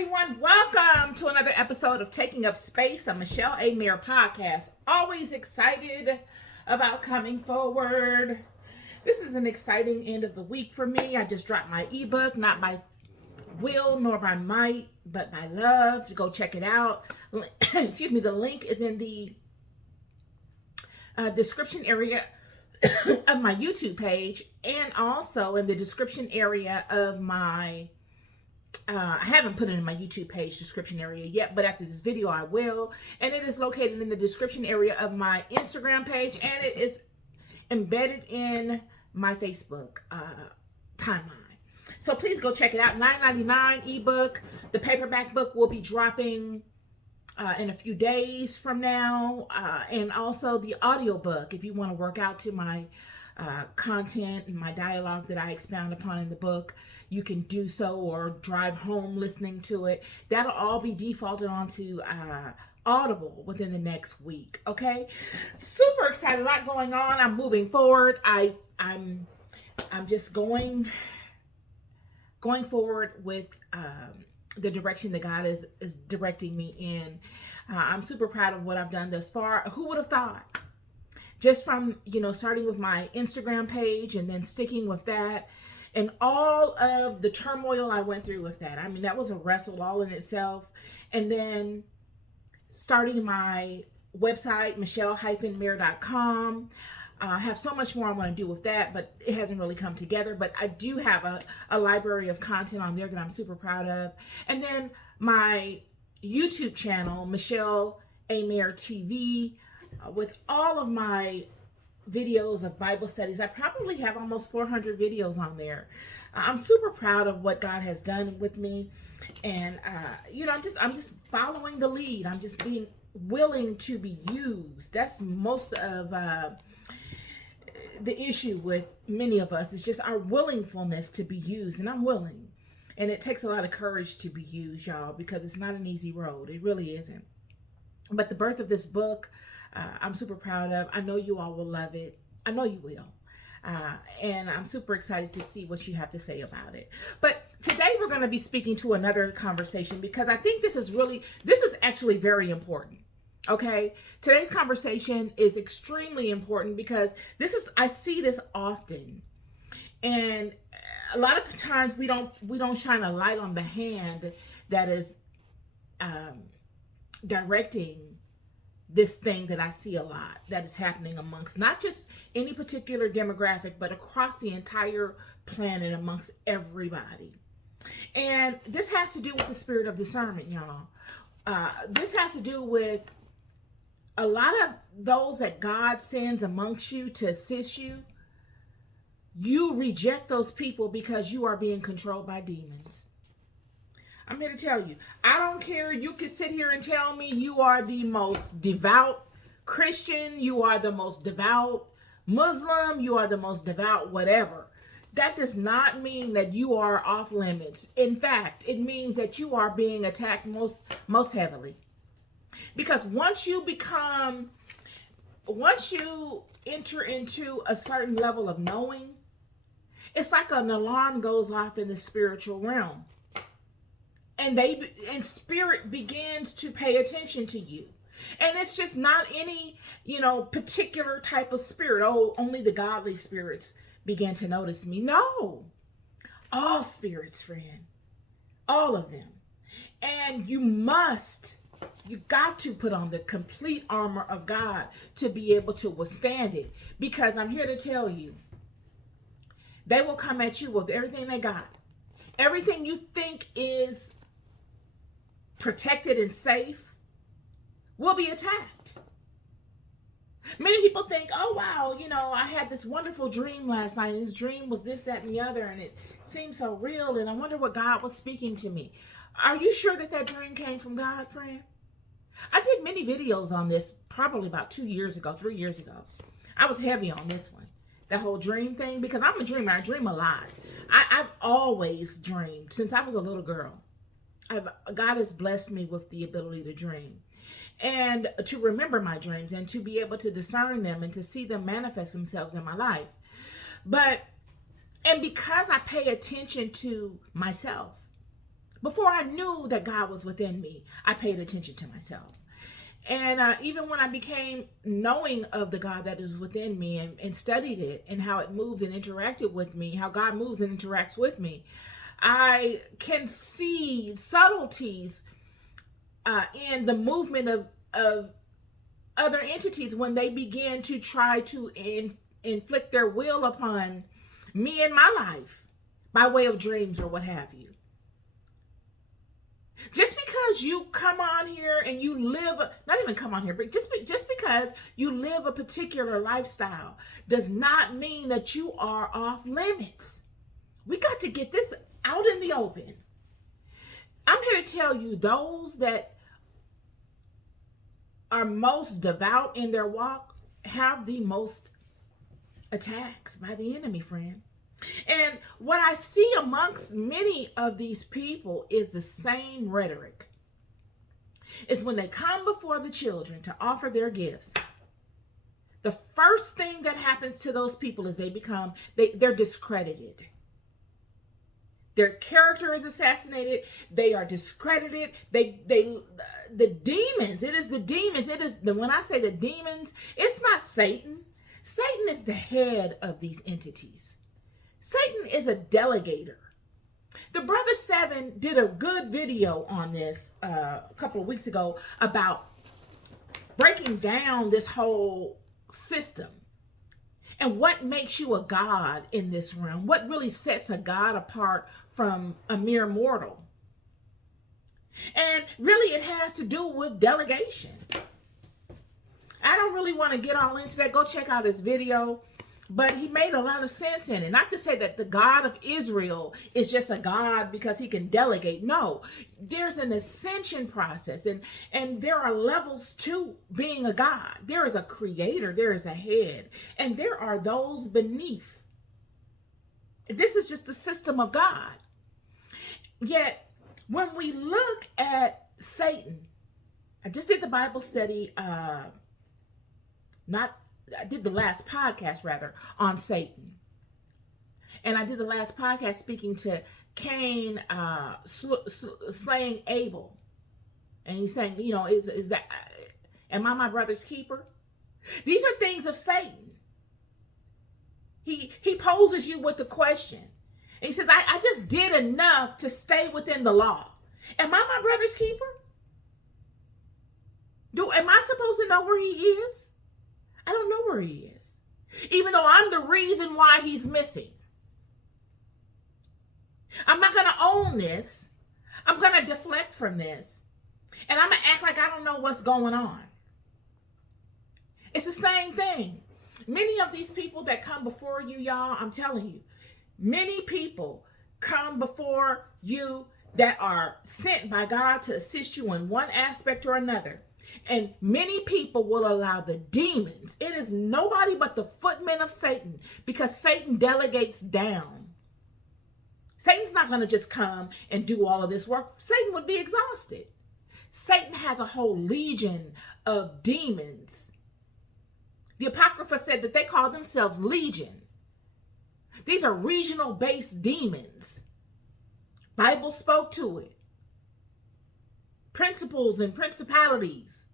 everyone. Welcome to another episode of Taking Up Space, a Michelle A. Mayer podcast. Always excited about coming forward. This is an exciting end of the week for me. I just dropped my ebook, not by will nor by might, but by love. Go check it out. Excuse me. The link is in the description area of my YouTube page, and also in the description area of my I haven't put it in my YouTube page description area yet, but after this video I will. And it is located in the description area of my Instagram page, and it is embedded in my Facebook timeline. So please go check it out. $9.99 ebook. The paperback book will be dropping in a few days from now, and also the audiobook if you want to work out to my content and my dialogue that I expound upon in the book. You can do so, or drive home listening to it. That'll all be defaulted onto Audible within the next week. Okay, super excited. A lot going on. I'm moving forward. I'm just going forward with the direction that God is directing me in. I'm super proud of what I've done thus far. Who would have thought? Just from, starting with my Instagram page and then sticking with that, and all of the turmoil I went through with that. I mean, that was a wrestle all in itself. And then starting my website, michelle-mayer.com. I have so much more I want to do with that, but it hasn't really come together. But I do have a library of content on there that I'm super proud of. And then my YouTube channel, Michelle A. Mayer TV, with all of my videos of Bible studies. I probably have almost 400 videos on there. I'm super proud of what God has done with me. And, I'm just following the lead. I'm just being willing to be used. That's most of the issue with many of us. It's just our willingfulness to be used. And I'm willing. And it takes a lot of courage to be used, y'all, because it's not an easy road. It really isn't. But the birth of this book, I'm super proud of. I know you all will love it. I know you will. And I'm super excited to see what you have to say about it. But today we're going to be speaking to another conversation, because I think this is actually very important. Okay. Today's conversation is extremely important because I see this often. And a lot of times we don't shine a light on the hand that is directing this thing that I see a lot that is happening amongst not just any particular demographic, but across the entire planet, amongst everybody. And this has to do with the spirit of discernment, y'all. This has to do with a lot of those that God sends amongst you to assist you. You reject those people because you are being controlled by demons. I'm here to tell you, I don't care. You can sit here and tell me you are the most devout Christian, you are the most devout Muslim, you are the most devout whatever. That does not mean that you are off limits. In fact, it means that you are being attacked most heavily. Because once you enter into a certain level of knowing, it's like an alarm goes off in the spiritual realm. And spirit begins to pay attention to you. And it's just not any, particular type of spirit. Oh, only the godly spirits began to notice me. No. All spirits, friend. All of them. And you got to put on the complete armor of God to be able to withstand it. Because I'm here to tell you, they will come at you with everything they got. Everything you think is protected and safe will be attacked. Many people think, oh, wow, I had this wonderful dream last night. And this dream was this, that, and the other. And it seemed so real. And I wonder what God was speaking to me. Are you sure that dream came from God, friend? I did many videos on this probably about 3 years ago. I was heavy on this one. That whole dream thing, because I'm a dreamer. I dream a lot. I've always dreamed since I was a little girl. God has blessed me with the ability to dream and to remember my dreams and to be able to discern them and to see them manifest themselves in my life. And because I pay attention to myself, Before I knew that God was within me, I paid attention to myself. And even when I became knowing of the God that is within me and studied it and how it moved and interacted with me, how God moves and interacts with me, I can see subtleties in the movement of other entities when they begin to try to inflict their will upon me and my life by way of dreams or what have you. Just because you come on here and you live, not even come on here, but just because you live a particular lifestyle does not mean that you are off limits. We got to get this out in the open. I'm here to tell you, those that are most devout in their walk have the most attacks by the enemy, friend. And what I see amongst many of these people is the same rhetoric. It's when they come before the children to offer their gifts. The first thing that happens to those people is they're discredited. Their character is assassinated. They are discredited. The demons, it is the demons. When I say the demons, it's not Satan. Satan is the head of these entities. Satan is a delegator. The Brother Seven did a good video on this a couple of weeks ago about breaking down this whole system and what makes you a god in this realm. What really sets a god apart from a mere mortal. And really it has to do with delegation. I don't really want to get all into that. Go check out his video. But he made a lot of sense in it. Not to say that the God of Israel is just a God because he can delegate. No, there's an ascension process, and there are levels to being a God. There is a creator, there is a head, and there are those beneath. This is just the system of God. Yet, when we look at Satan, I just did the Bible study, I did the last podcast on Satan. And I did the last podcast speaking to Cain slaying Abel. And he's saying, is that, am I my brother's keeper? These are things of Satan. He poses you with the question. And he says, I just did enough to stay within the law. Am I my brother's keeper? Am I supposed to know where he is? I don't know where he is, even though I'm the reason why he's missing. I'm not going to own this. I'm going to deflect from this. And I'm going to act like I don't know what's going on. It's the same thing. Many of these people that come before you, y'all, I'm telling you, many people come before you that are sent by God to assist you in one aspect or another. And many people will allow the demons. It is nobody but the footmen of Satan, because Satan delegates down. Satan's not going to just come and do all of this work. Satan would be exhausted. Satan has a whole legion of demons. The Apocrypha said that they call themselves legion. These are regional based demons. Bible spoke to it. Principles and principalities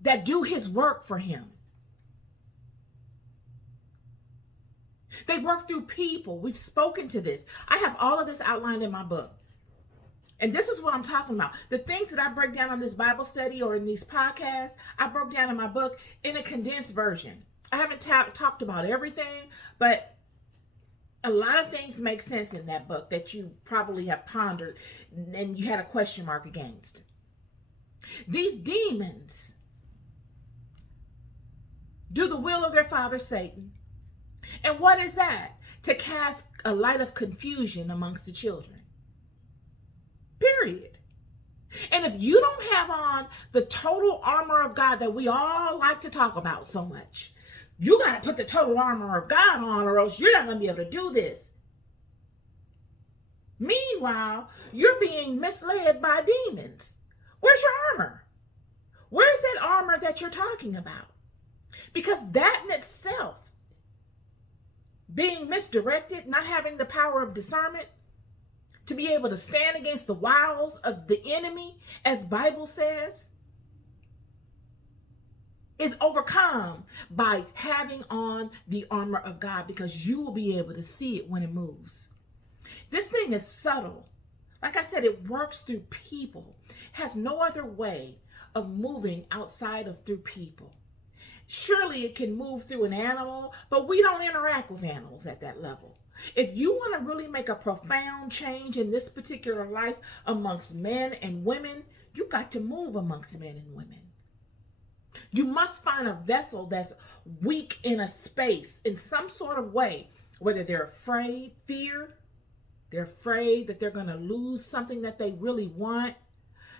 that do his work for him. They work through people. We've spoken to this. I have all of this outlined in my book. And this is what I'm talking about. The things that I break down on this Bible study or in these podcasts, I broke down in my book in a condensed version. I haven't talked about everything, but a lot of things make sense in that book that you probably have pondered and you had a question mark against. These demons do the will of their father, Satan. And what is that? To cast a light of confusion amongst the children. Period. And if you don't have on the total armor of God that we all like to talk about so much, you got to put the total armor of God on, or else you're not going to be able to do this. Meanwhile, you're being misled by demons. Where's your armor? Where's that armor that you're talking about? Because that in itself being misdirected, not having the power of discernment to be able to stand against the wiles of the enemy, as Bible says, is overcome by having on the armor of God, because you will be able to see it when it moves. This thing is subtle. Like I said, it works through people. It has no other way of moving outside of through people. Surely it can move through an animal, but we don't interact with animals at that level. If you want to really make a profound change in this particular life amongst men and women, you got to move amongst men and women. You must find a vessel that's weak in a space in some sort of way, whether they're afraid, they're afraid that they're going to lose something that they really want.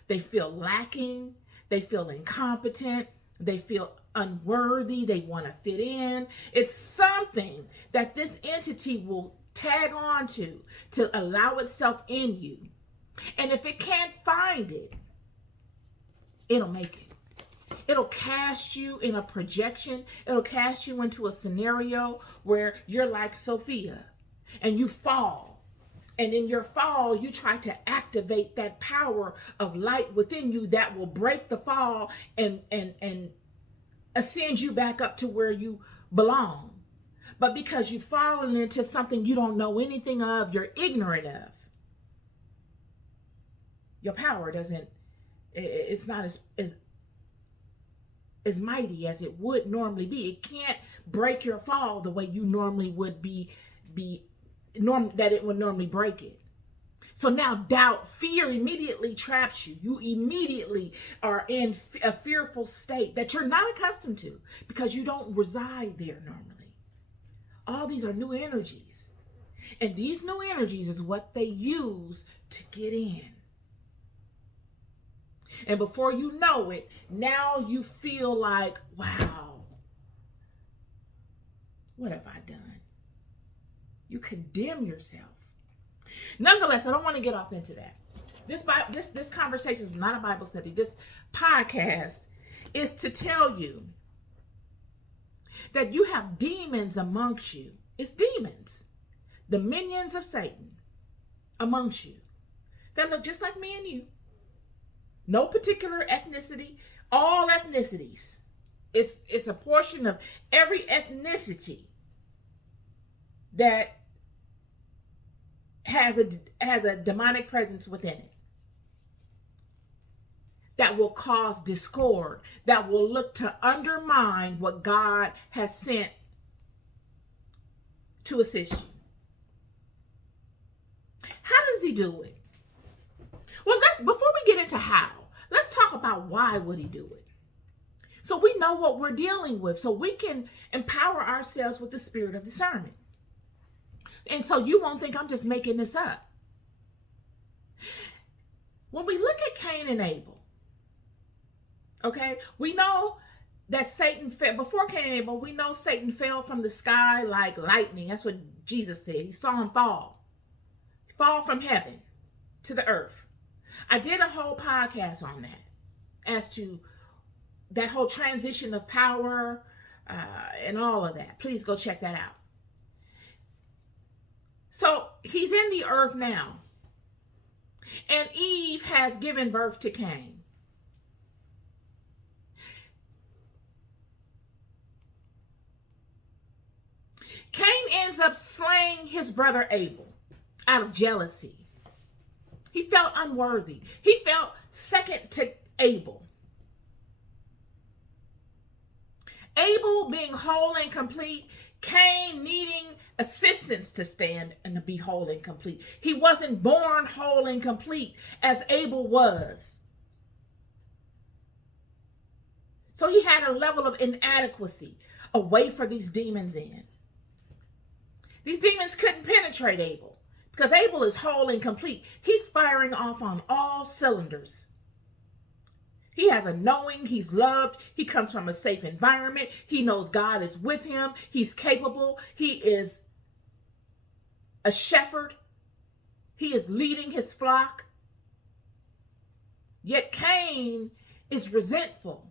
They feel lacking. They feel incompetent. They feel unworthy. They want to fit in. It's something that this entity will tag on to allow itself in you. And if it can't find it, it'll make it. It'll cast you in a projection. It'll cast you into a scenario where you're like Sophia and you fall. And in your fall, you try to activate that power of light within you that will break the fall and ascend you back up to where you belong. But because you've fallen into something you don't know anything of, you're ignorant of, your power it's not as mighty as it would normally be. It can't break your fall the way you normally would that it would normally break it. So now doubt, fear immediately traps you. You immediately are in a fearful state that you're not accustomed to because you don't reside there normally. All these are new energies. And these new energies is what they use to get in. And before you know it, now you feel like, wow, what have I done? You condemn yourself. Nonetheless, I don't want to get off into that. This conversation is not a Bible study. This podcast is to tell you that you have demons amongst you. It's demons, the minions of Satan amongst you that look just like me and you. No particular ethnicity, all ethnicities. It's a portion of every ethnicity that has a demonic presence within it that will cause discord, that will look to undermine what God has sent to assist you. How does he do it? Well, before we get into how, let's talk about why would he do it. So we know what we're dealing with, so we can empower ourselves with the spirit of discernment. And so you won't think I'm just making this up. When we look at Cain and Abel, okay, we know that Satan fell. Before Cain and Abel, we know Satan fell from the sky like lightning. That's what Jesus said. He saw him fall from heaven to the earth. I did a whole podcast on that, as to that whole transition of power and all of that. Please go check that out. So he's in the earth now. And Eve has given birth to Cain. Cain ends up slaying his brother Abel out of jealousy. He felt unworthy. He felt second to Abel. Abel being whole and complete, Cain needing assistance to stand and to be whole and complete. He wasn't born whole and complete as Abel was. So he had a level of inadequacy, a way for these demons in. These demons couldn't penetrate Abel because Abel is whole and complete. He's firing off on all cylinders. He has a knowing, he's loved, he comes from a safe environment, he knows God is with him, he's capable, he is a shepherd, he is leading his flock. Yet Cain is resentful.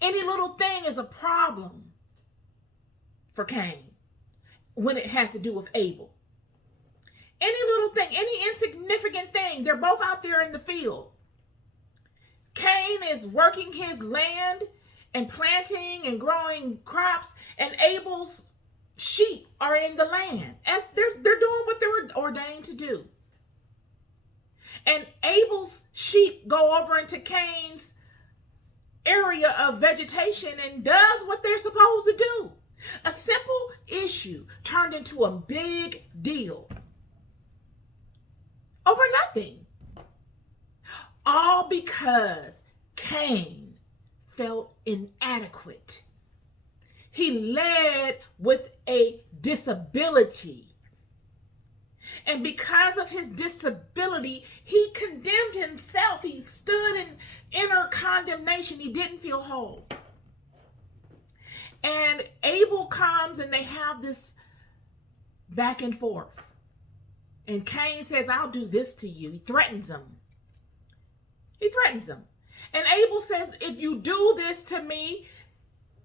Any little thing is a problem. for Cain when it has to do with Abel. Any little thing, any insignificant thing, they're both out there in the field. Cain is working his land and planting and growing crops, and Abel's sheep are in the land. As they're doing what they were ordained to do. And Abel's sheep go over into Cain's area of vegetation and does what they're supposed to do. A simple issue turned into a big deal over nothing. All because Cain felt inadequate. He led with a disability. And because of his disability, he condemned himself. He stood in inner condemnation. He didn't feel whole. And Abel comes and they have this back and forth. And Cain says, I'll do this to you. He threatens him. And Abel says, if you do this to me,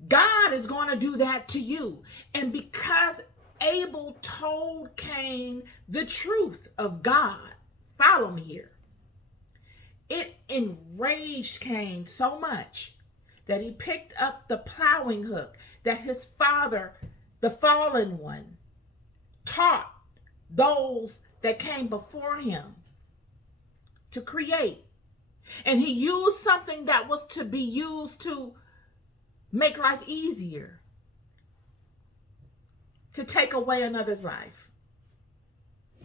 God is going to do that to you. And because Abel told Cain the truth of God, follow me here, it enraged Cain so much that he picked up the plowing hook that his father, the fallen one, taught those that came before him to create. And he used something that was to be used to make life easier, to take away another's life.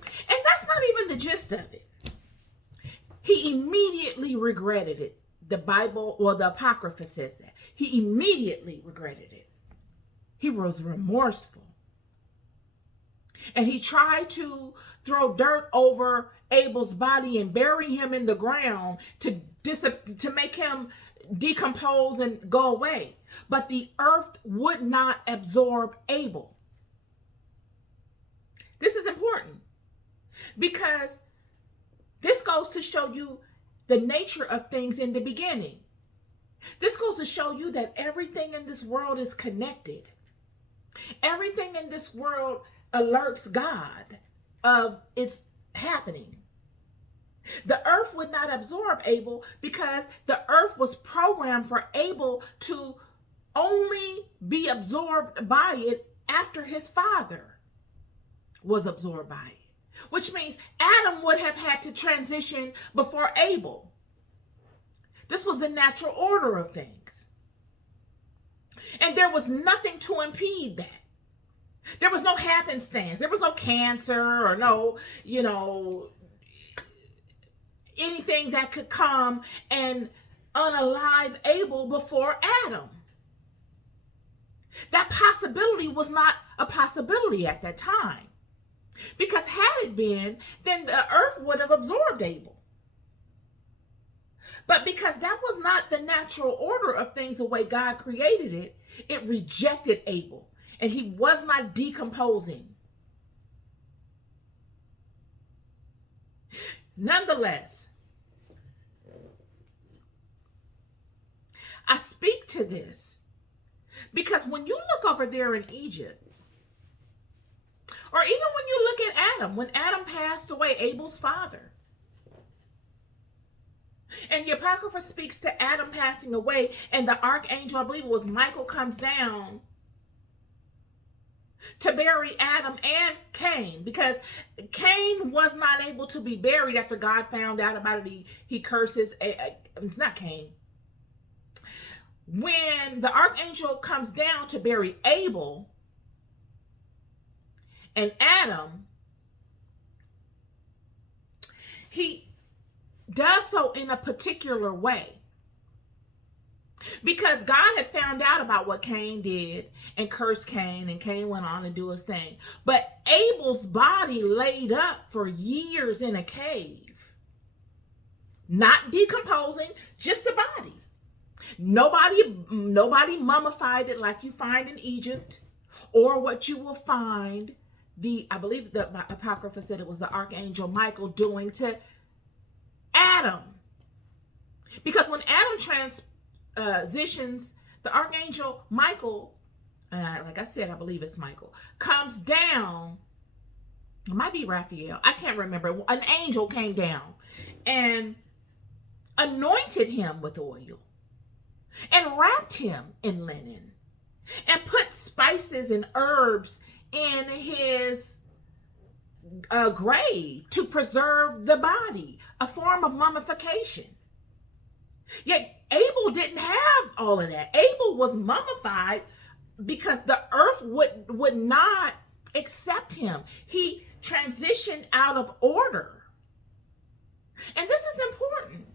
And that's not even the gist of it. He immediately regretted it. The Bible, or the Apocrypha says that. He immediately regretted it. He was remorseful. And he tried to throw dirt over Abel's body and bury him in the ground to make him decompose and go away. But the earth would not absorb Abel. This is important because this goes to show you the nature of things in the beginning. This goes to show you that everything in this world is connected. Everything in this world alerts God of its happening. The earth would not absorb Abel because the earth was programmed for Abel to only be absorbed by it after his father was absorbed by it. Which means Adam would have had to transition before Abel. This was the natural order of things. And there was nothing to impede that. There was no happenstance. There was no cancer or no, anything that could come and unalive Abel before Adam. That possibility was not a possibility at that time. Because had it been, then the earth would have absorbed Abel. But because that was not the natural order of things the way God created it, it rejected Abel. And he was not decomposing. Nonetheless, I speak to this because when you look over there in Egypt, or even when you look at Adam, when Adam passed away, Abel's father, and the Apocrypha speaks to Adam passing away, and the archangel, I believe it was Michael, comes down to bury Adam and Cain, because Cain was not able to be buried after God found out about it. He curses, it's not Cain. When the archangel comes down to bury Abel and Adam, he does so in a particular way. Because God had found out about what Cain did and cursed Cain, and Cain went on to do his thing. But Abel's body laid up for years in a cave. Not decomposing, just a body. Nobody mummified it like you find in Egypt, or what you will find I believe the Apocrypha said it was the archangel Michael doing to Adam. Because when Adam transitions, the archangel Michael, like I said, I believe it's Michael, comes down. It might be Raphael. I can't remember. An angel came down and anointed him with oil and wrapped him in linen and put spices and herbs in his grave to preserve the body, a form of mummification. Yet Abel didn't have all of that. Abel was mummified because the earth would not accept him. He transitioned out of order. And this is important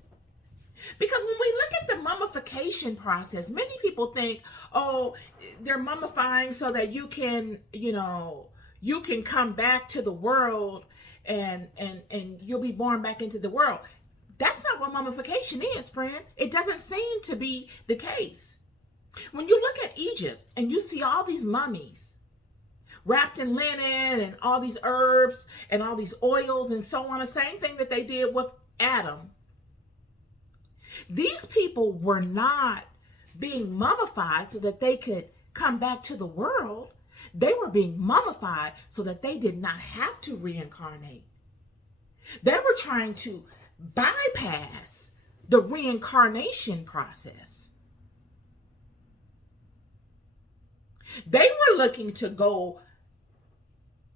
because when we look at the mummification process, many people think, oh, they're mummifying so that you can come back to the world and you'll be born back into the world. That's not what mummification is, friend. It doesn't seem to be the case. When you look at Egypt and you see all these mummies wrapped in linen and all these herbs and all these oils and so on, the same thing that they did with Adam. These people were not being mummified so that they could come back to the world. They were being mummified so that they did not have to reincarnate. They were trying to bypass the reincarnation process. They were looking to go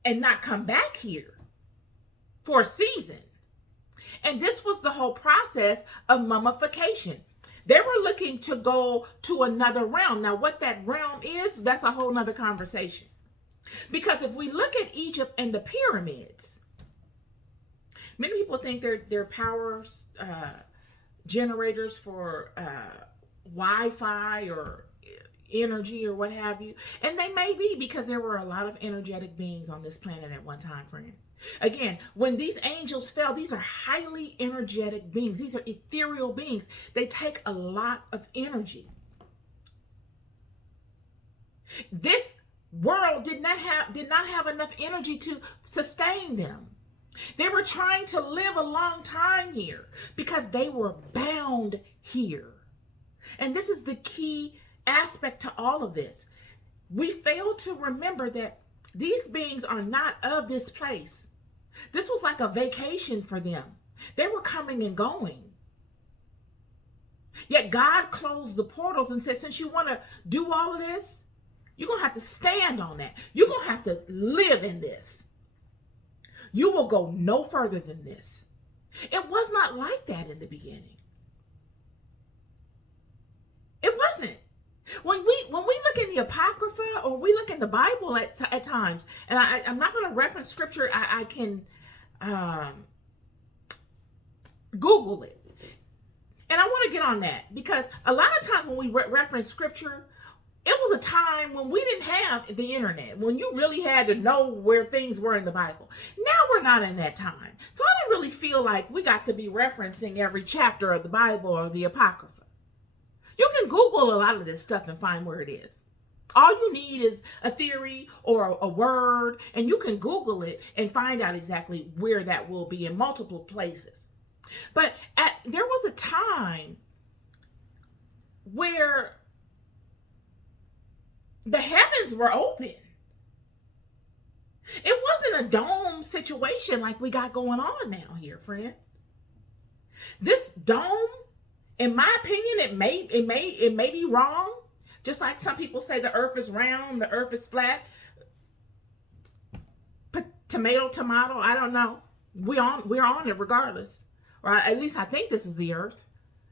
and not come back here for a season. And this was the whole process of mummification. They were looking to go to another realm. Now, what that realm is, that's a whole nother conversation. Because if we look at Egypt and the pyramids, many people think they're power generators for Wi-Fi or energy or what have you. And they may be, because there were a lot of energetic beings on this planet at one time, friend. Again, when these angels fell, these are highly energetic beings. These are ethereal beings. They take a lot of energy. This world did not have enough energy to sustain them. They were trying to live a long time here because they were bound here. And this is the key aspect to all of this. We fail to remember that these beings are not of this place. This was like a vacation for them. They were coming and going. Yet God closed the portals and said, since you want to do all of this, you're going to have to stand on that. You're going to have to live in this. You will go no further than this. It was not like that in the beginning. It wasn't. When we look in the Apocrypha or we look in the Bible at times, and I'm not going to reference scripture, I can Google it. And I want to get on that because a lot of times when we reference scripture, it was a time when we didn't have the internet, when you really had to know where things were in the Bible. Now we're not in that time. So I don't really feel like we got to be referencing every chapter of the Bible or the Apocrypha. You can Google a lot of this stuff and find where it is. All you need is a theory or a word, and you can Google it and find out exactly where that will be in multiple places. But there was a time where the heavens were open. It wasn't a dome situation like we got going on now here, friend. This dome, in my opinion, it may be wrong. Just like some people say the earth is round, the earth is flat. Tomato, I don't know. We're on it regardless. Or at least I think this is the earth.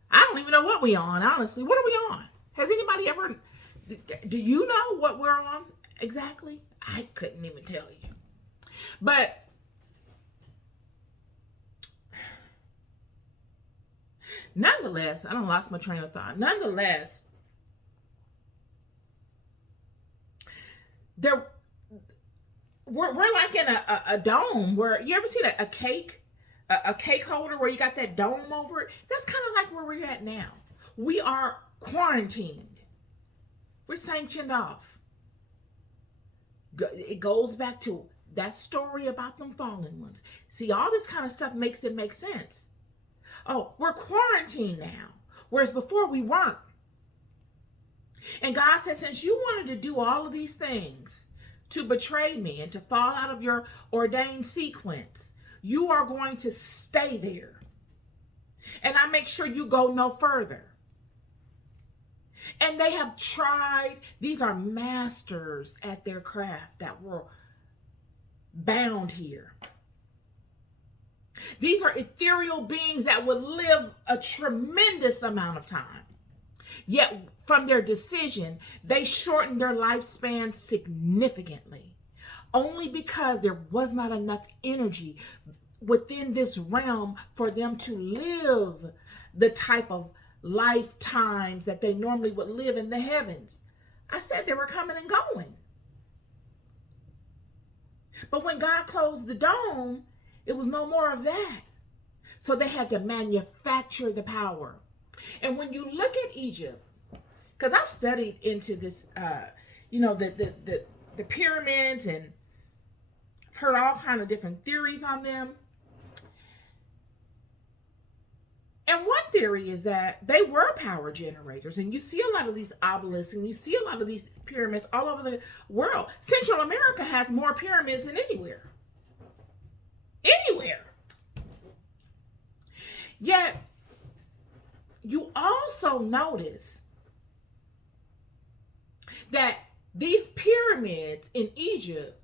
I don't even know what we're on, honestly. What are we on? Has anybody ever, do you know what we're on exactly? I couldn't even tell you. But nonetheless, I don't lost my train of thought. Nonetheless, we're like in a dome where you ever seen a cake holder where you got that dome over it? That's kind of like where we're at now. We are quarantined. We're sanctioned off. It goes back to that story about them fallen ones. See, all this kind of stuff makes it make sense. Oh, we're quarantined now, whereas before we weren't. And God said, since you wanted to do all of these things to betray me and to fall out of your ordained sequence, you are going to stay there. And I make sure you go no further. And they have tried. These are masters at their craft that were bound here. These are ethereal beings that would live a tremendous amount of time. Yet from their decision, they shortened their lifespan significantly, only because there was not enough energy within this realm for them to live the type of lifetimes that they normally would live in the heavens. I said they were coming and going. But when God closed the dome, it was no more of that. So they had to manufacture the power. And when you look at Egypt, because I've studied into this, the pyramids, and I've heard all kind of different theories on them. And one theory is that they were power generators. And you see a lot of these obelisks and you see a lot of these pyramids all over the world. Central America has more pyramids than anywhere. Anywhere. Yet, you also notice that these pyramids in Egypt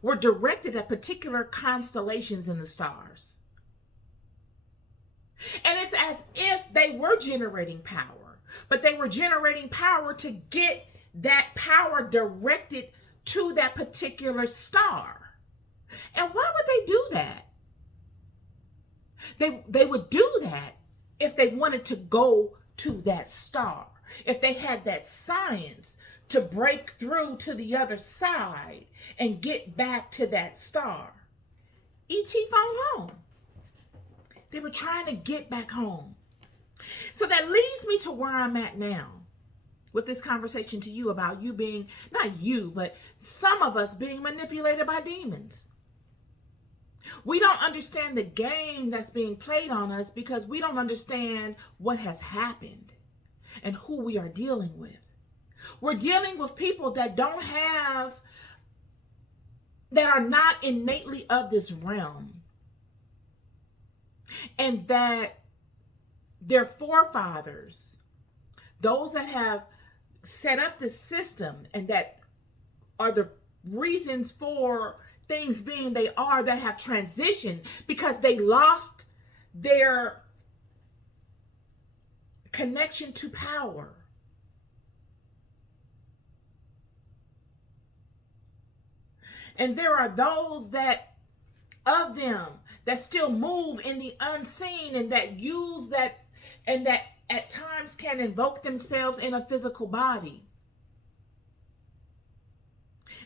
were directed at particular constellations in the stars. And it's as if they were generating power, but they were generating power to get that power directed to that particular star. And why would they do that? They would do that if they wanted to go to that star, if they had that science to break through to the other side and get back to that star. E.T. phone home. They were trying to get back home. So that leads me to where I'm at now with this conversation to you about you being, not you, but some of us being manipulated by demons. We don't understand the game that's being played on us because we don't understand what has happened and who we are dealing with. We're dealing with people that are not innately of this realm. And that their forefathers, those that have set up this system and that are the reasons for things being they are, that have transitioned because they lost their connection to power. And there are those that of them that still move in the unseen and that use that, and that at times can invoke themselves in a physical body.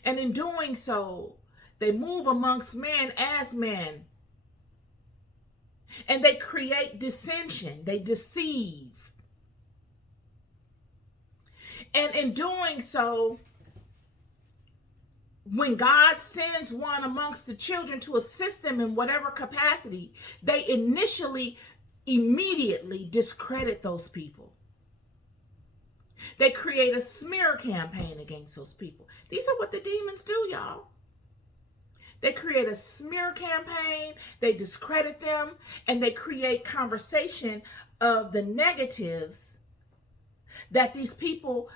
And in doing so, they move amongst men as men. And they create dissension. They deceive. And in doing so, when God sends one amongst the children to assist them in whatever capacity, they immediately discredit those people. They create a smear campaign against those people. These are what the demons do, y'all. They create a smear campaign, they discredit them, and they create conversation of the negatives that these people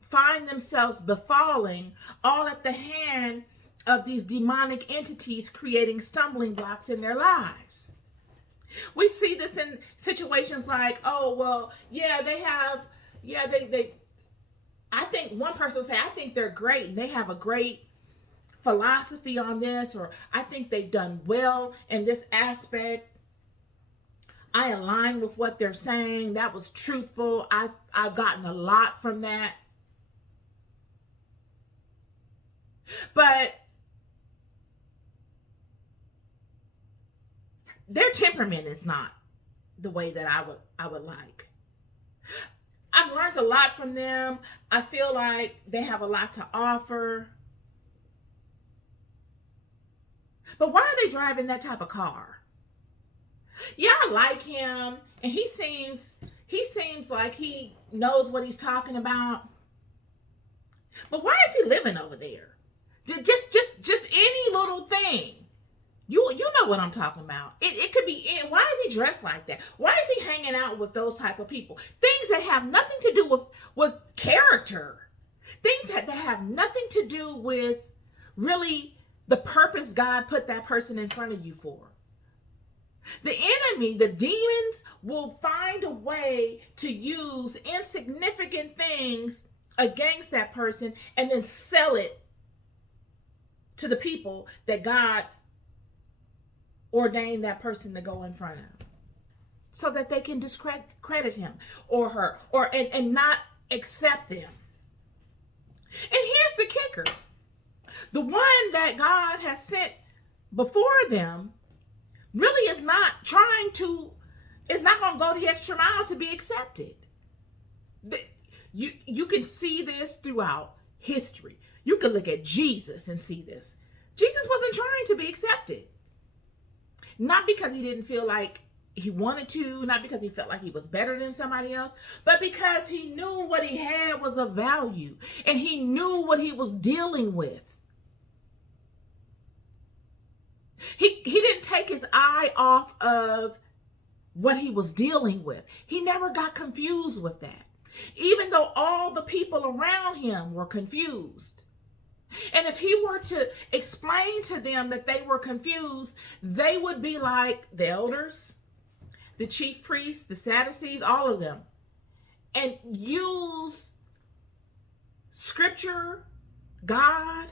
find themselves befalling, all at the hand of these demonic entities creating stumbling blocks in their lives. We see this in situations like, oh, well, yeah, they I think one person will say, I think they're great and they have a great philosophy on this, or I think they've done well in this aspect. I align with what they're saying. That was truthful. I've gotten a lot from that. But their temperament is not the way that I would like. I've learned a lot from them. I feel like they have a lot to offer. But why are they driving that type of car? Yeah, I like him, and he seems He seems like he knows what he's talking about. But why is he living over there? Just any little thing. You know what I'm talking about. It could be in. Why is he dressed like that? Why is he hanging out with those type of people? Things that have nothing to do with character. Things that have nothing to do with really the purpose God put that person in front of you for. The enemy, the demons, will find a way to use insignificant things against that person and then sell it to the people that God ordained that person to go in front of, so that they can discredit him or her and not accept them. And here's the kicker. The one that God has sent before them really is not going to go the extra mile to be accepted. You can see this throughout history. You can look at Jesus and see this. Jesus wasn't trying to be accepted. Not because he didn't feel like he wanted to, not because he felt like he was better than somebody else, but because he knew what he had was of value and he knew what he was dealing with. He didn't take his eye off of what he was dealing with. He never got confused with that, even though all the people around him were confused. And if he were to explain to them that they were confused, they would be like the elders, the chief priests, the Sadducees, all of them, and use scripture, God,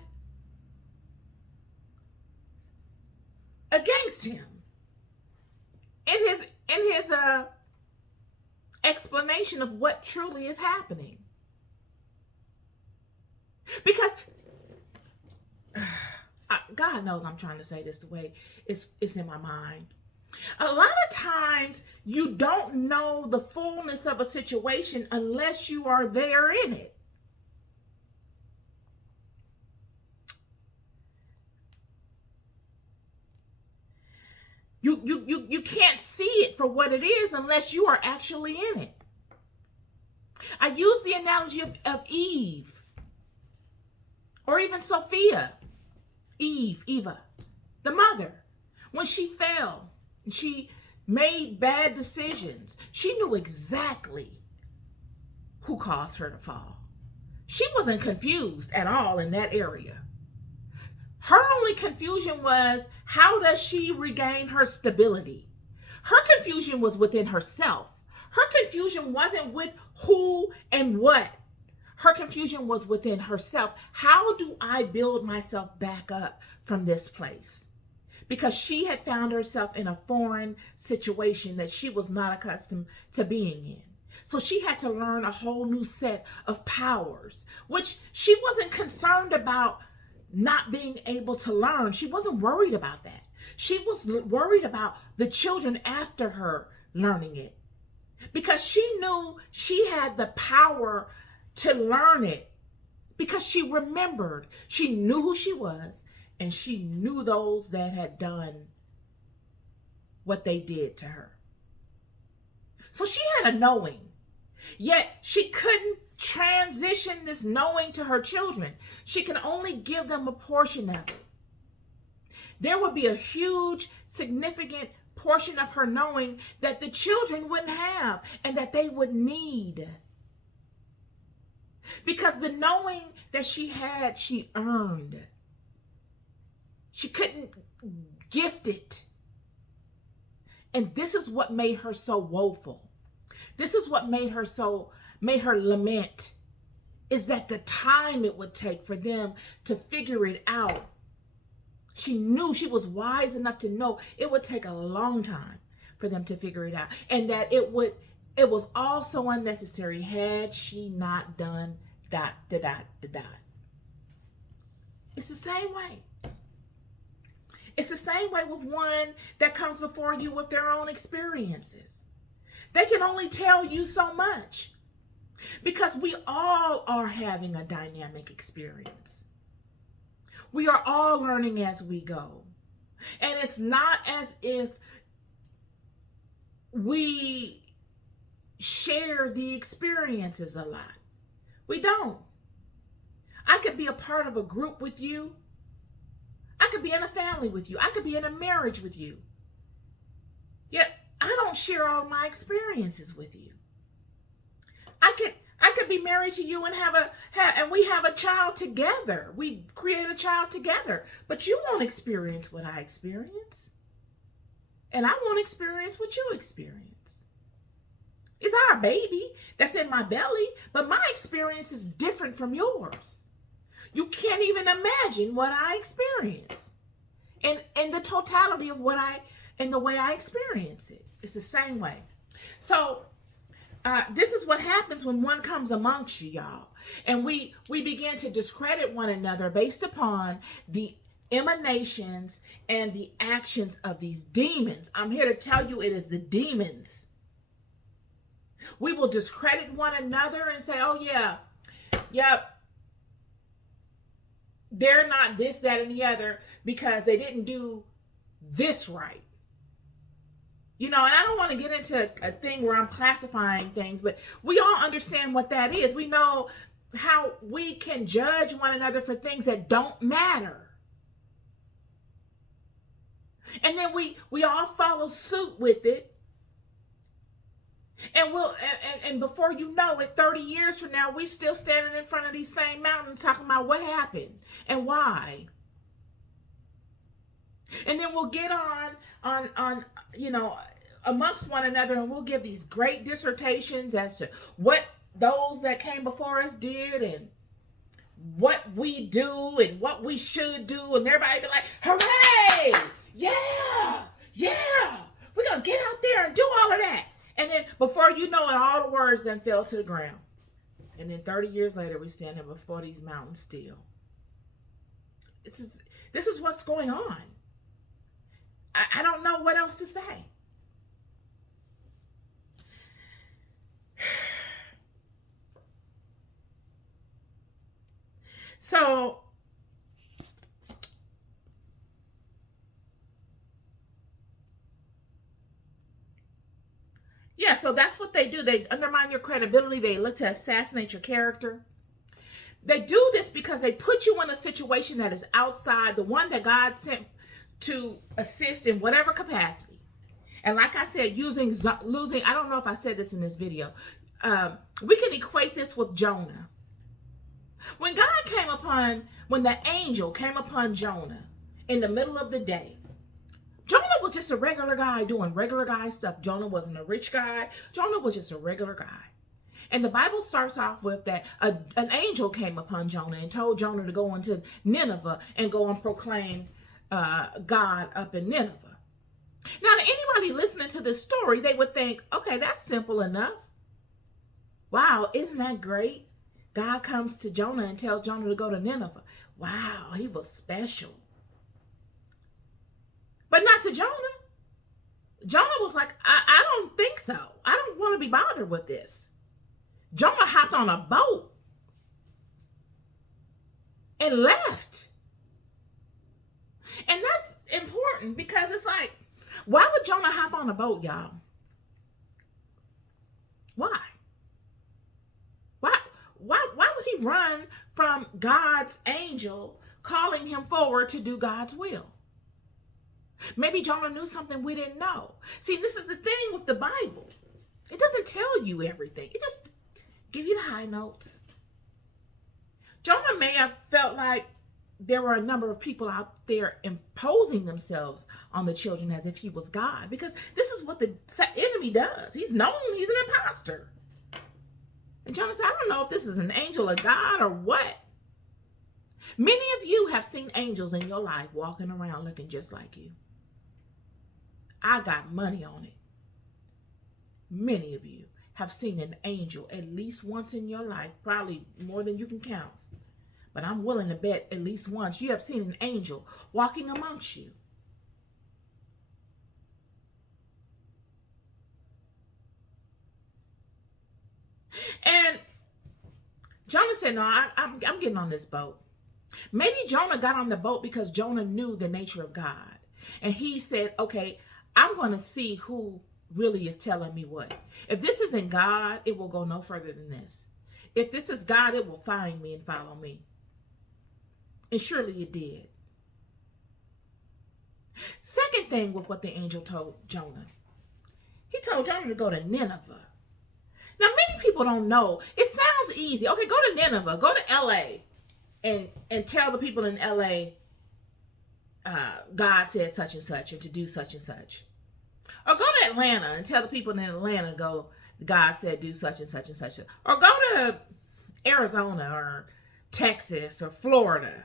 against him in his explanation of what truly is happening. Because God knows I'm trying to say this the way it's in my mind. A lot of times you don't know the fullness of a situation unless you are there in it. You can't see it for what it is unless you are actually in it. I use the analogy of Eve, or even Sophia, Eva, the mother. When she fell, she made bad decisions. She knew exactly who caused her to fall. She wasn't confused at all in that area. Her only confusion was, how does she regain her stability? Her confusion was within herself. Her confusion wasn't with who and what. Her confusion was within herself. How do I build myself back up from this place? Because she had found herself in a foreign situation that she was not accustomed to being in. So she had to learn a whole new set of powers, which she wasn't concerned about not being able to learn. She wasn't worried about that. She was worried about the children after her learning it, because she knew she had the power to learn it, because she remembered. She knew who she was, and she knew those that had done what they did to her. So she had a knowing, yet she couldn't transition this knowing to her children. She could only give them a portion of it. There would be a huge, significant portion of her knowing that the children wouldn't have and that they would need. Because the knowing that she had, she earned. She couldn't gift it. And this is what made her so woeful. This is what made her lament, is that the time it would take for them to figure it out. She knew, she was wise enough to know it would take a long time for them to figure it out. And that it was all so unnecessary had she not done ... It's the same way. It's the same way with one that comes before you with their own experiences. They can only tell you so much, because we all are having a dynamic experience. We are all learning as we go. And it's not as if we share the experiences a lot. We don't. I could be a part of a group with you. I could be in a family with you. I could be in a marriage with you. Yet I don't share all my experiences with you. I could be married to you and and we have a child together. We create a child together. But you won't experience what I experience. And I won't experience what you experience. It's our baby that's in my belly, but my experience is different from yours. You can't even imagine what I experience. And the totality of and the way I experience it. It's the same way. So this is what happens when one comes amongst you, y'all. And we begin to discredit one another based upon the emanations and the actions of these demons. I'm here to tell you it is the demons. We will discredit one another and say, oh yeah, they're not this, that, and the other because they didn't do this right. You know, and I don't want to get into a thing where I'm classifying things, but we all understand what that is. We know how we can judge one another for things that don't matter. And then we all follow suit with it. And before you know it, 30 years from now, we still standing in front of these same mountains talking about what happened and why. And then we'll get on amongst one another, and we'll give these great dissertations as to what those that came before us did and what we do and what we should do. And everybody be like, hooray! Yeah! We're going to get out there and do all of that. And then before you know it, all the words then fell to the ground. And then 30 years later, we standing before these mountains still. This is what's going on. I don't know what else to say. So, yeah, so that's what they do. They undermine your credibility. They look to assassinate your character. They do this because they put you in a situation that is outside the one that God sent to assist in whatever capacity. And like I said, losing, I don't know if I said this in this video. We can equate this with Jonah. When the angel came upon Jonah in the middle of the day, Jonah was just a regular guy doing regular guy stuff. Jonah wasn't a rich guy. Jonah was just a regular guy. And the Bible starts off with that an angel came upon Jonah and told Jonah to go into Nineveh and go and proclaim God up in Nineveh. Now, to anybody listening to this story, they would think, okay, that's simple enough. Wow, isn't that great? God comes to Jonah and tells Jonah to go to Nineveh. Wow, he was special. But not to Jonah. Jonah was like, I don't think so. I don't want to be bothered with this. Jonah hopped on a boat and left. And that's important because it's like, why would Jonah hop on a boat, y'all? Why? Why would he run from God's angel calling him forward to do God's will? Maybe Jonah knew something we didn't know. See, this is the thing with the Bible. It doesn't tell you everything. It just gives you the high notes. Jonah may have felt like there were a number of people out there imposing themselves on the children as if he was God, because this is what the enemy does. He's known he's an imposter. And Jonah said, I don't know if this is an angel of God or what. Many of you have seen angels in your life walking around looking just like you. I got money on it. Many of you have seen an angel at least once in your life, probably more than you can count. But I'm willing to bet at least once you have seen an angel walking amongst you. And Jonah said, no, I'm getting on this boat. Maybe Jonah got on the boat because Jonah knew the nature of God. And he said, okay, I'm going to see who really is telling me what. If this isn't God, it will go no further than this. If this is God, it will find me and follow me. And surely it did. Second thing with what the angel told Jonah. He told Jonah to go to Nineveh. Now, many people don't know. It sounds easy. Okay, go to Nineveh. Go to L.A. and tell the people in L.A. God said such and such, and to do such and such. Or go to Atlanta and tell the people in Atlanta, God said do such and such and such. Or go to Arizona or Texas or Florida.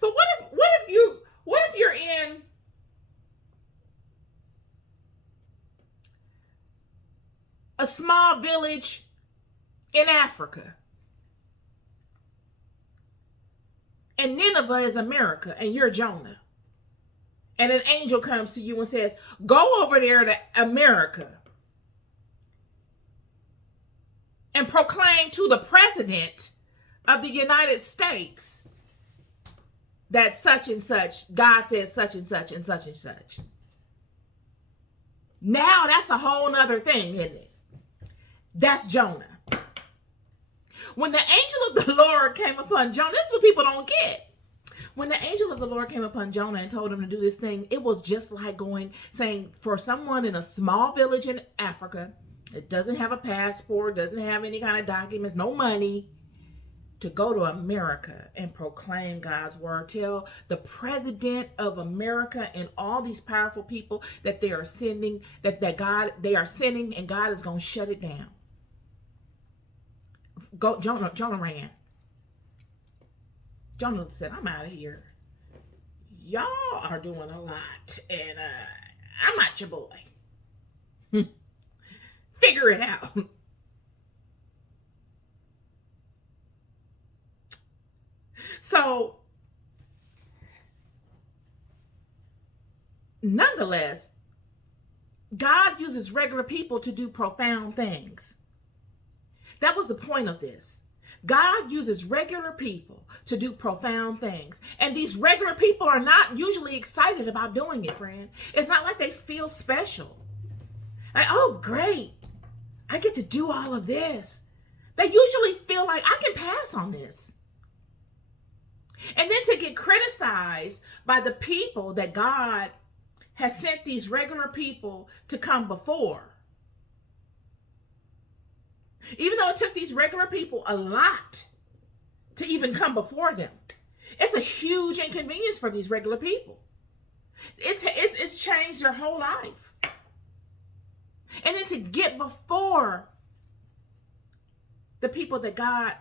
But what if you're in a small village in Africa, and Nineveh is America, and you're Jonah, and an angel comes to you and says, go over there to America and proclaim to the president of the United States that such and such, God says such and such and such and such. Now that's a whole nother thing, isn't it? That's Jonah. When the angel of the Lord came upon Jonah, this is what people don't get. When the angel of the Lord came upon Jonah and told him to do this thing, it was just like saying for someone in a small village in Africa, it doesn't have a passport, doesn't have any kind of documents, no money, to go to America and proclaim God's word. Tell the president of America and all these powerful people that they are sending, they are sending, and God is going to shut it down. Jonah ran. Jonah said, I'm out of here. Y'all are doing a lot, and I'm not your boy. Figure it out. So, nonetheless, God uses regular people to do profound things. That was the point of this. God uses regular people to do profound things. And these regular people are not usually excited about doing it, friend. It's not like they feel special. Like, oh, great. I get to do all of this. They usually feel like I can pass on this. And then to get criticized by the people that God has sent these regular people to come before. Even though it took these regular people a lot to even come before them. It's a huge inconvenience for these regular people. It's changed their whole life. And then to get before the people that God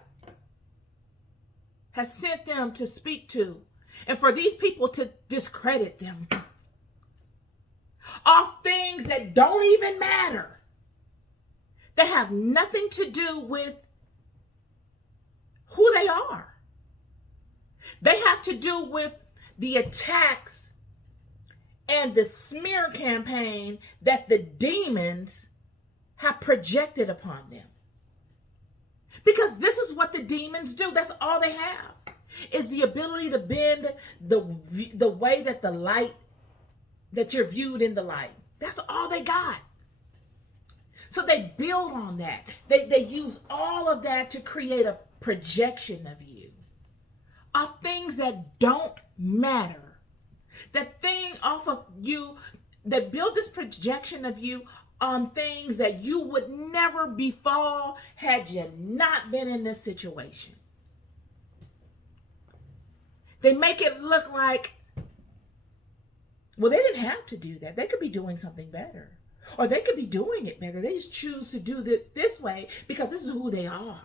has sent them to speak to, and for these people to discredit them off things that don't even matter, that have nothing to do with who they are. They have to do with the attacks and the smear campaign that the demons have projected upon them. Because this is what the demons do. That's all they have, is the ability to bend the way that the light, that you're viewed in the light. That's all they got. So they build on that. They use all of that to create a projection of you, of things that don't matter. That thing off of you, they build this projection of you on things that you would never befall had you not been in this situation. They make it look like, well, they didn't have to do that. They could be doing something better. Or they could be doing it better. They just choose to do it this way because this is who they are.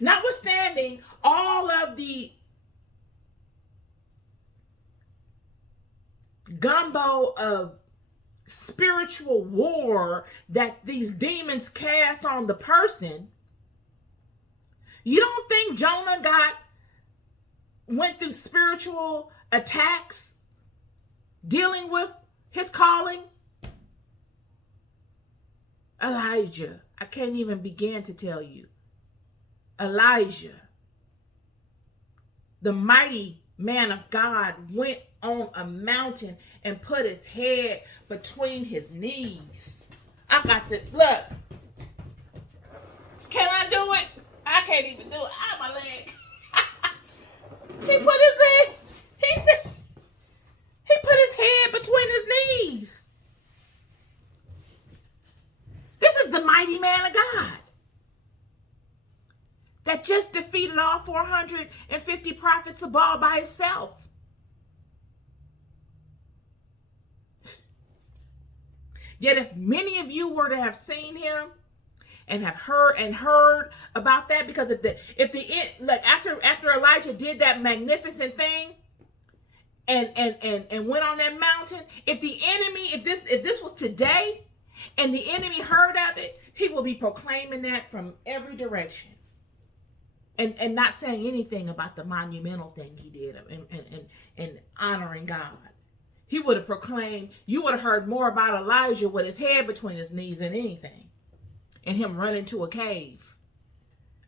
Notwithstanding all of the gumbo of spiritual war that these demons cast on the person, you don't think Jonah went through spiritual attacks dealing with his calling? Elijah, I can't even begin to tell you. Elijah, the mighty man of God, went on a mountain and put his head between his knees. I got to look. Can I do it? I can't even do it. Ah, my leg. He put his head. He said he put his head between his knees. This is the mighty man of God that just defeated all 450 prophets of Baal by himself. Yet if many of you were to have seen him and have heard about that, because after Elijah did that magnificent thing and went on that mountain, if the enemy, if this was today and the enemy heard of it, he will be proclaiming that from every direction. And not saying anything about the monumental thing he did and honoring God. He would have proclaimed, you would have heard more about Elijah with his head between his knees than anything. And him running to a cave.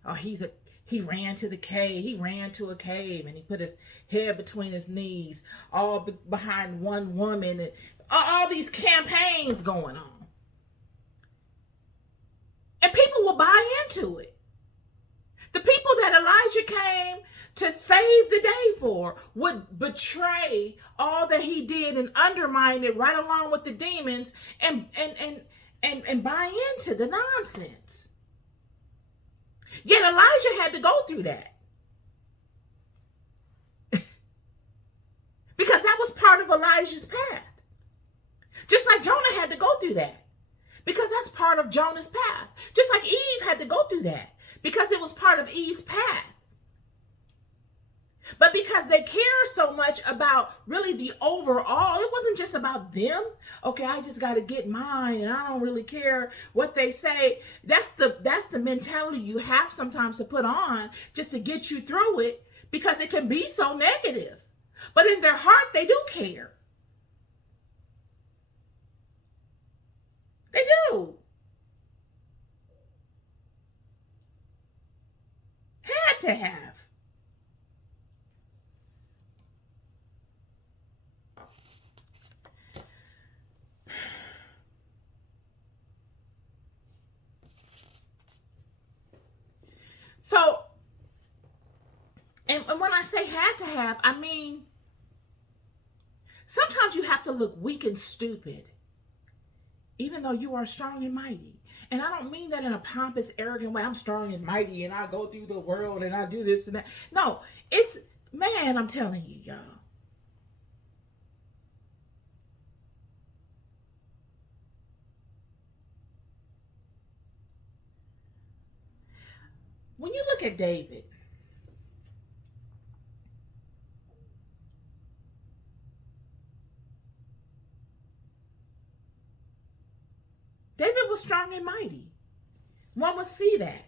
Oh, he ran to the cave. He ran to a cave and he put his head between his knees, all behind one woman, and all these campaigns going on. And people will buy into it. The people that Elijah came to save the day for would betray all that he did and undermine it right along with the demons and buy into the nonsense. Yet Elijah had to go through that. Because that was part of Elijah's path. Just like Jonah had to go through that. Because that's part of Jonah's path. Just like Eve had to go through that. Because it was part of Eve's path. But because they care so much about really the overall, it wasn't just about them. Okay, I just got to get mine and I don't really care what they say. That's the mentality you have sometimes to put on just to get you through it, because it can be so negative. But in their heart, they do care. They do. Had to have. So, and when I say had to have, I mean, sometimes you have to look weak and stupid, even though you are strong and mighty. And I don't mean that in a pompous, arrogant way. I'm strong and mighty and I go through the world and I do this and that. No, it's, man, I'm telling you, y'all. When you look at David, David was strong and mighty. One would see that.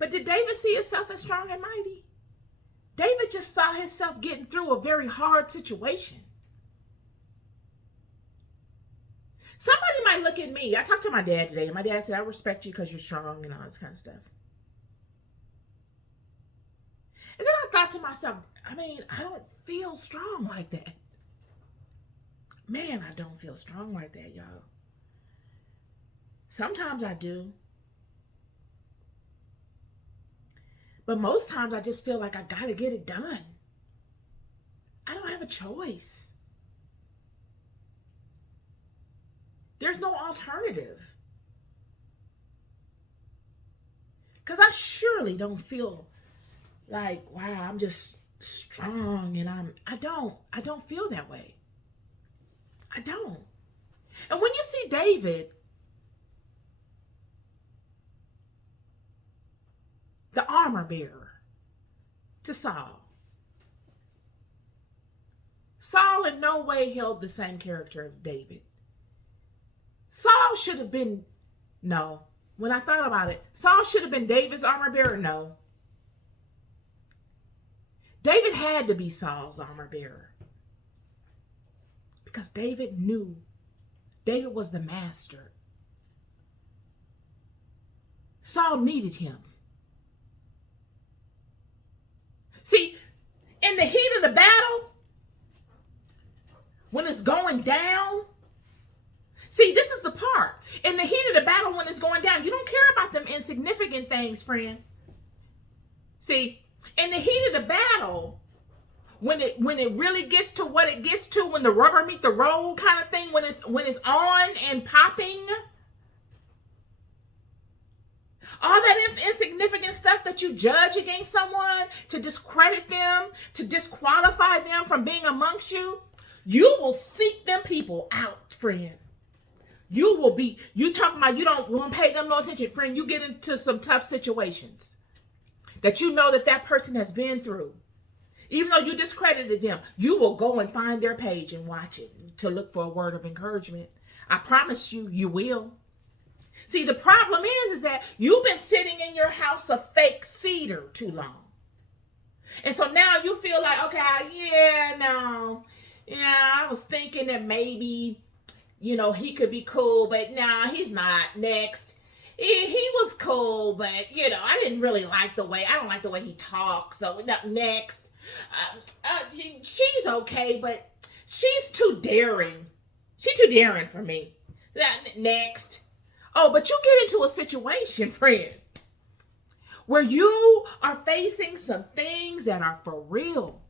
But did David see himself as strong and mighty? David just saw himself getting through a very hard situation. Somebody might look at me. I talked to my dad today, and my dad said, I respect you because you're strong and all this kind of stuff. And then I thought to myself, I mean, I don't feel strong like that. Man, I don't feel strong like that, y'all. Sometimes I do. But most times I just feel like I got to get it done. I don't have a choice. There's no alternative. Because I surely don't feel like, wow, I'm just strong and I don't feel that way. I don't. And when you see David, the armor bearer to Saul, Saul in no way held the same character of David. Saul should have been, no. When I thought about it, Saul should have been David's armor bearer, no. David had to be Saul's armor bearer. Because David knew. David was the master. Saul needed him. See, in the heat of the battle, it's going down. See, this is the part. In the heat of the battle, when it's going down, you don't care about them insignificant things, friend. See, in the heat of the battle, when it really gets to what it gets to, when the rubber meet the road kind of thing, when it's on and popping, all that insignificant stuff that you judge against someone to discredit them, to disqualify them from being amongst you, you will seek them people out, friend. You talking about you don't want to pay them no attention, friend. You get into some tough situations that you know that person has been through. Even though you discredited them, you will go and find their page and watch it to look for a word of encouragement. I promise you, you will. See, the problem is that you've been sitting in your house of fake cedar too long. And so now you feel like, okay, I was thinking that maybe, he could be cool, but he's not. Next. He was cool, but, I didn't really I don't like the way he talks. So next. She's okay, but she's too daring. She's too daring for me. Next. Oh, but you get into a situation, friend, where you are facing some things that are for real.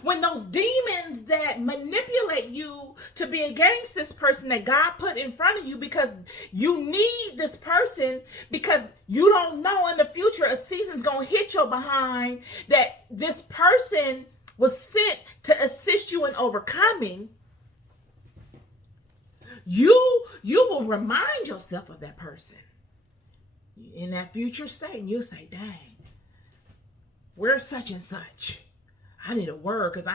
When those demons that manipulate you to be against this person that God put in front of you because you need this person, because you don't know in the future a season's going to hit your behind, that this person was sent to assist you in overcoming, you will remind yourself of that person in that future state, and you'll say, dang, where's such and such? I need a word, because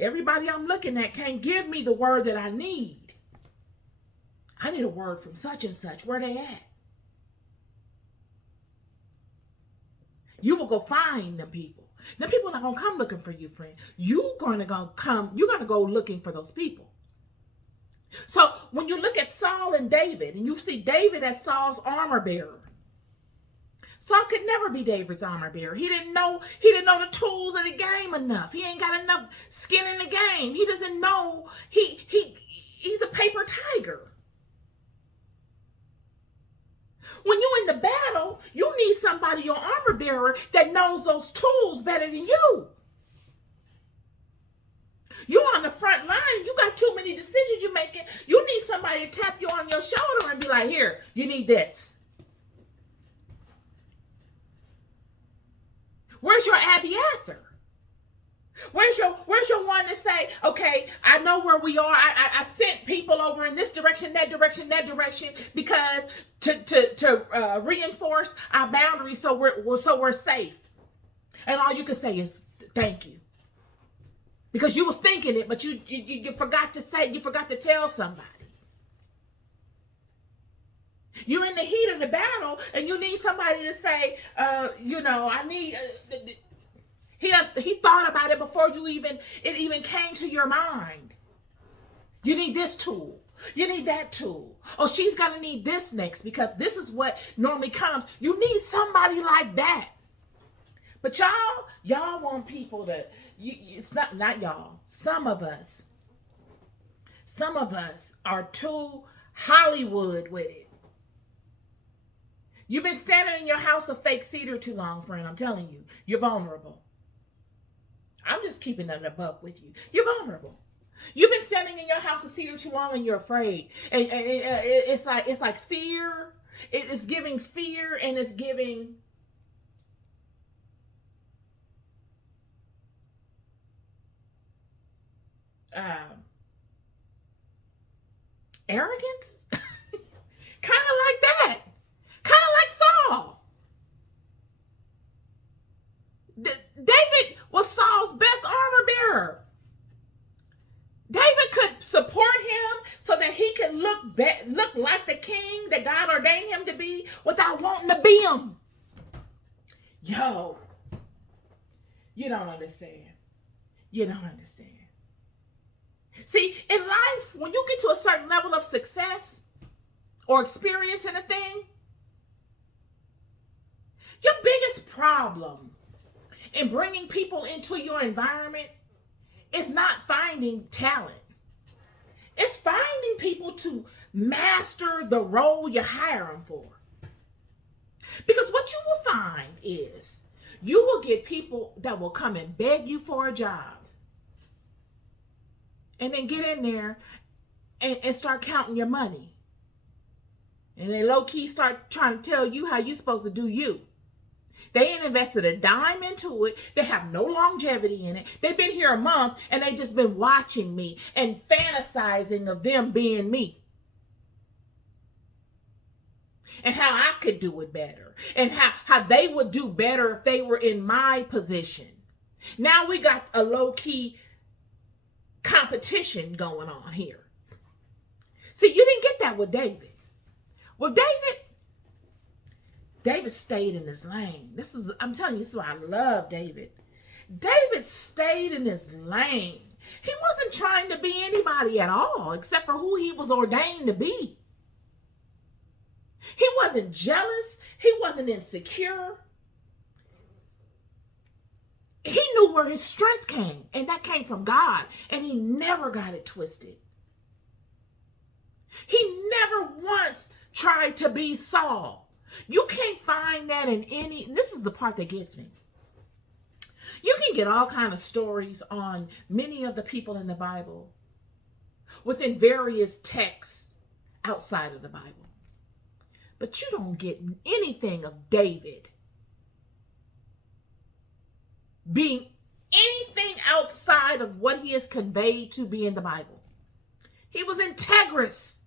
everybody I'm looking at can't give me the word that I need. I need a word from such and such. Where they at? You will go find them people. Them people are not going to come looking for you, friend. You're going to go looking for those people. So when you look at Saul and David, and you see David as Saul's armor bearer, Saul could never be David's armor bearer. He didn't know the tools of the game enough. He ain't got enough skin in the game. He doesn't know. He's a paper tiger. When you're in the battle, you need somebody, your armor bearer, that knows those tools better than you. You're on the front line. You got too many decisions you're making. You need somebody to tap you on your shoulder and be like, here, you need this. Where's your Abiathar? Where's your one to say, okay, I know where we are. I sent people over in this direction, that direction, because to reinforce our boundaries so we're safe. And all you can say is thank you. Because you was thinking it, but you forgot to say, you forgot to tell somebody. You're in the heat of the battle, and you need somebody to say, I need. He thought about it before it even came to your mind. You need this tool. You need that tool. Oh, she's gonna need this next because this is what normally comes. You need somebody like that. But y'all want people to. It's not y'all. Some of us are too Hollywood with it. You've been standing in your house of fake cedar too long, friend. I'm telling you, you're vulnerable. I'm just keeping it a buck with you. You're vulnerable. You've been standing in your house of cedar too long, and you're afraid. And it's like fear. It's giving fear, and it's giving arrogance. Kind of like that. Kind of like Saul. David was Saul's best armor bearer. David could support him so that he could look like the king that God ordained him to be without wanting to be him. Yo, you don't understand. You don't understand. See, in life, when you get to a certain level of success or experience in a thing, your biggest problem in bringing people into your environment It's not finding talent. It's finding people to master the role you hire them for. Because what you will find is you will get people that will come and beg you for a job. And then get in there and start counting your money. And they low-key start trying to tell you how you're supposed to do you. They ain't invested a dime into it. They have no longevity in it. They've been here a month and they just been watching me and fantasizing of them being me. And how I could do it better. And how they would do better if they were in my position. Now we got a low-key competition going on here. See, you didn't get that with David. With David stayed in his lane. I'm telling you, this is why I love David. David stayed in his lane. He wasn't trying to be anybody at all, except for who he was ordained to be. He wasn't jealous. He wasn't insecure. He knew where his strength came, and that came from God, and he never got it twisted. He never once tried to be Saul. You can't find that in any, this is the part that gets me. You can get all kind of stories on many of the people in the Bible within various texts outside of the Bible. But you don't get anything of David being anything outside of what he is conveyed to be in the Bible. He was integrous.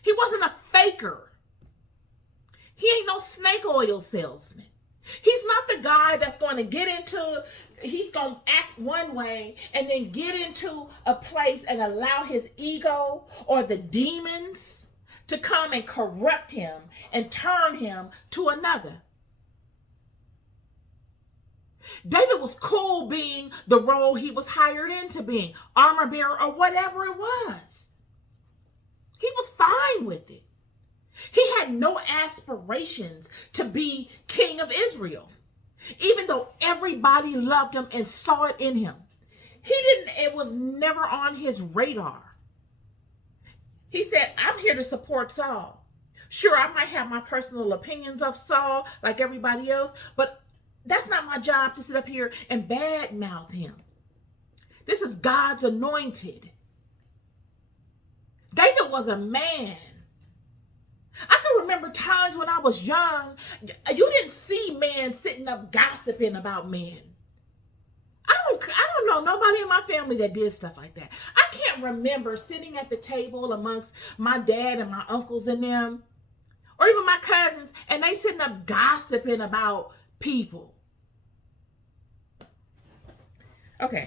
He wasn't a faker. He ain't no snake oil salesman. He's not the guy that's going to he's going to act one way and then get into a place and allow his ego or the demons to come and corrupt him and turn him to another. David was cool being the role he was hired into being, armor bearer or whatever it was. He was fine with it. He had no aspirations to be king of Israel, even though everybody loved him and saw it in him. It was never on his radar. He said, I'm here to support Saul. Sure, I might have my personal opinions of Saul like everybody else, but that's not my job to sit up here and badmouth him. This is God's anointed. David was a man. I can remember times when I was young, you didn't see men sitting up gossiping about men. I don't know nobody in my family that did stuff like that. I can't remember sitting at the table amongst my dad and my uncles and them, or even my cousins, and they sitting up gossiping about people. Okay.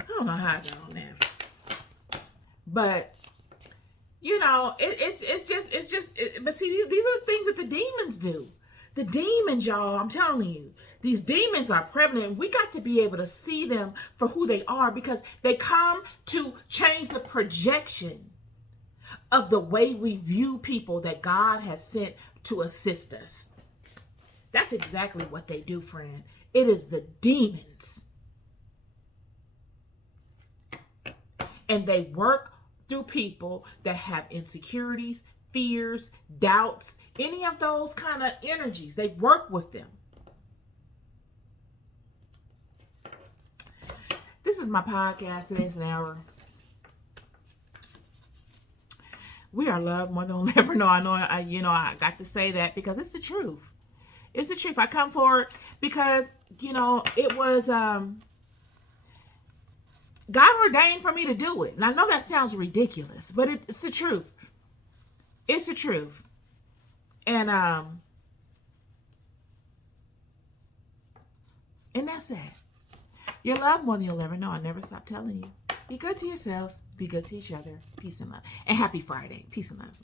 I don't know how I got on that. But, you know, but see, these are the things that the demons do. The demons, y'all, I'm telling you, these demons are prevalent. We got to be able to see them for who they are, because they come to change the projection of the way we view people that God has sent to assist us. That's exactly what they do, friend. It is the demons. And they work through people that have insecurities, fears, doubts, any of those kind of energies. They work with them. This is my podcast. Today's an hour. We are loved more than we'll ever know. I got to say that because it's the truth. It's the truth. I come forward because, it was God ordained for me to do it. And I know that sounds ridiculous, but it's the truth. It's the truth. And that's that. You're loved more than you'll ever know. I never stop telling you. Be good to yourselves. Be good to each other. Peace and love. And happy Friday. Peace and love.